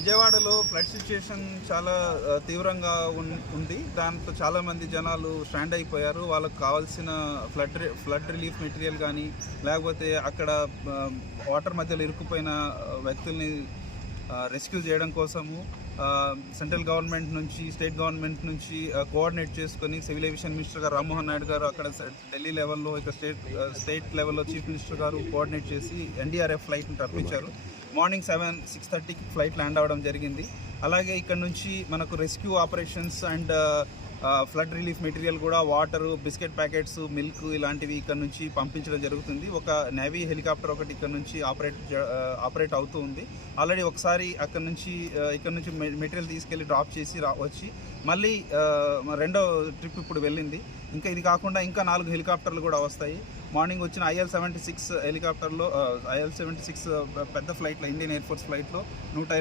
విజయవాడలో flood situation చాలా తీవ్రంగా ఉంది. దాంతో చాలామంది జనాలు స్టాండ్ అయిపోయారు. వాళ్ళకు కావాల్సిన ఫ్లడ్ రిలీఫ్ మెటీరియల్ కానీ, లేకపోతే అక్కడ వాటర్ మధ్యలో ఇరుక్కుపోయిన వ్యక్తుల్ని రెస్క్యూ చేయడం కోసము సెంట్రల్ గవర్నమెంట్ నుంచి, స్టేట్ గవర్నమెంట్ నుంచి కోఆర్డినేట్ చేసుకొని సివిల్ ఏవియేషన్ మినిస్టర్ గారు రామ్మోహన్ నాయుడు గారు అక్కడ ఢిల్లీ లెవెల్లో, ఇక స్టేట్ లెవెల్లో చీఫ్ మినిస్టర్ గారు కోఆర్డినేట్ చేసి ఎన్డీఆర్ఎఫ్ ఫ్లైట్ని రప్పించారు. మార్నింగ్ 6:30కి ఫ్లైట్ ల్యాండ్ అవ్వడం జరిగింది. అలాగే ఇక్కడ నుంచి మనకు rescue operations and flood relief material కూడా, వాటరు, బిస్కెట్ ప్యాకెట్స్, మిల్క్ ఇలాంటివి ఇక్కడ నుంచి పంపించడం జరుగుతుంది. ఒక నేవీ హెలికాప్టర్ ఒకటి ఇక్కడ నుంచి ఆపరేట్ అవుతూ ఉంది. ఆల్రెడీ ఒకసారి ఇక్కడ నుంచి మెటీరియల్ తీసుకెళ్ళి డ్రాప్ చేసి వచ్చి మళ్ళీ రెండో ట్రిప్ ఇప్పుడు వెళ్ళింది. ఇంకా ఇది కాకుండా ఇంకా 4 హెలికాప్టర్లు కూడా వస్తాయి. మార్నింగ్ వచ్చిన IL-76 హెలికాప్టర్లో IL-76 పెద్ద ఫ్లైట్లో, ఇండియన్ ఎయిర్ ఫోర్స్ ఫ్లైట్లో 120